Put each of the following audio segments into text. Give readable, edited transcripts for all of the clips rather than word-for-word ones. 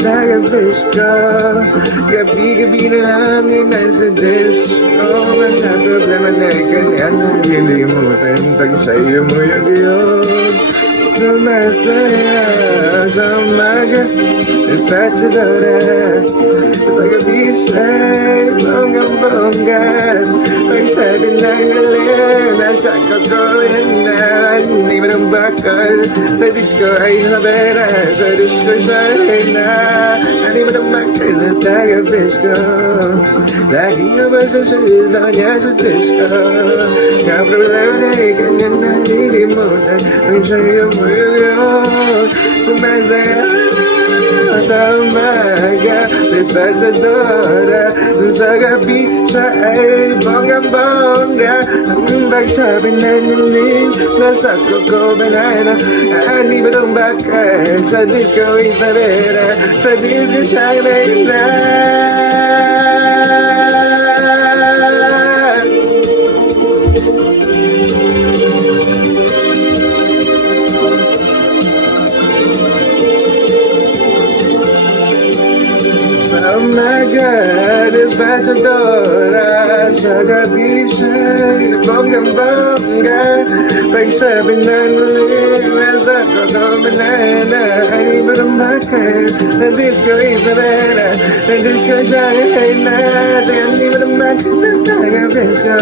taga-fish ko. Gabi-gabi na lang nasa dish ko. Mga problema na ganyan nalilimutan pag sa'yo mo yung yun. Sumasaya sa umaga, dispatchadora. Sa gabi siya'y bonggang-bongga. Pag sabi ng alin, nasa kakoyan na. Hindi mo ng bakal, sa disco ay habera. Sa disco siya'y na. Hindi mo ng bakal na taga-fish ko. Laging nabasa sa ilo niya sa disco. Nga problema na ganyan nalilimutan pag sa'yo mo yun. Sumasaya sa umaga, dispatchadora. Sa gabi siya ay bonggang-bongga. Ang bagsabi na niling nasa Coco Banana. Hindi ba nung bakal sa disco Isabela. Sa disco siya ay mayla. Umaga, dispatchadora. Sa gabi siya'y bonggang-bongga. Pag sabi na nalim, nasa Coco Banana. Ay ba ng bakal na disco Isabela. Na disco siya'y nasa. Hindi ba ng bakal na taga-fish ko.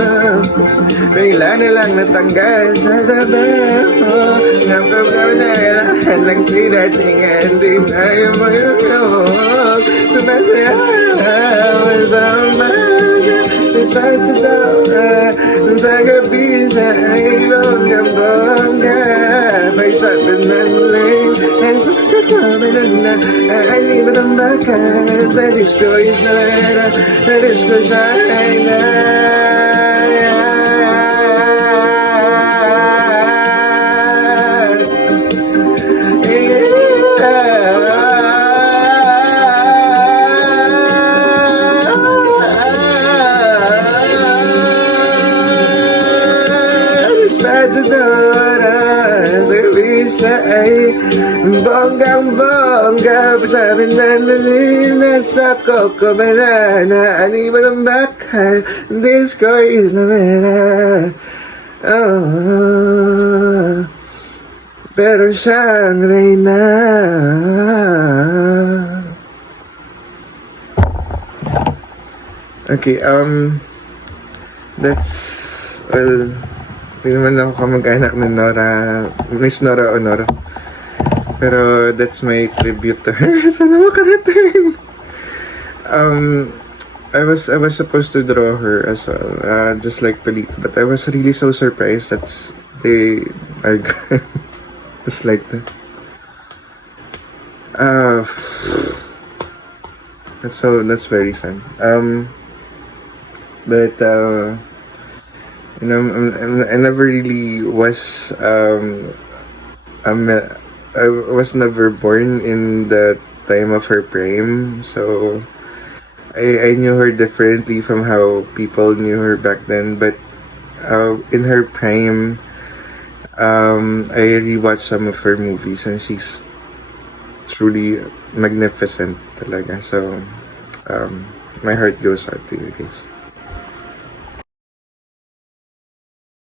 Bigla na lang natanggal sa trabaho. Nga problema na lahat lang sinatingan. Di tayo mo yung sumasaya sa umaga, dispatchadora. Sa gabi siya ay bonggang-bongga. Pag sabi na naling ay sa kakamilan na. Hindi ba ng bakal sa disco Isabela. Na disco siya ay na. Dispatchadora. Sa gabi siya ay bonggang-bongga. Sabi na nalim nasa Coco Banana. Ani ba ng bakal disco Isabela. Oh, pero siyang reyna. Okay, that's, well, hindi naman ako kamag-anak ni Nora, Miss Nora Honor. Pero that's my tribute to her. Sana makarating. I was supposed to draw her as well, just like Palito, but I was really so surprised that they are just like that. That's very sad. But you know, I never really was I was never born in the time of her prime, so I knew her differently from how people knew her back then. But in her prime, I rewatched some of her movies and she's truly magnificent talaga. So my heart goes out to you guys.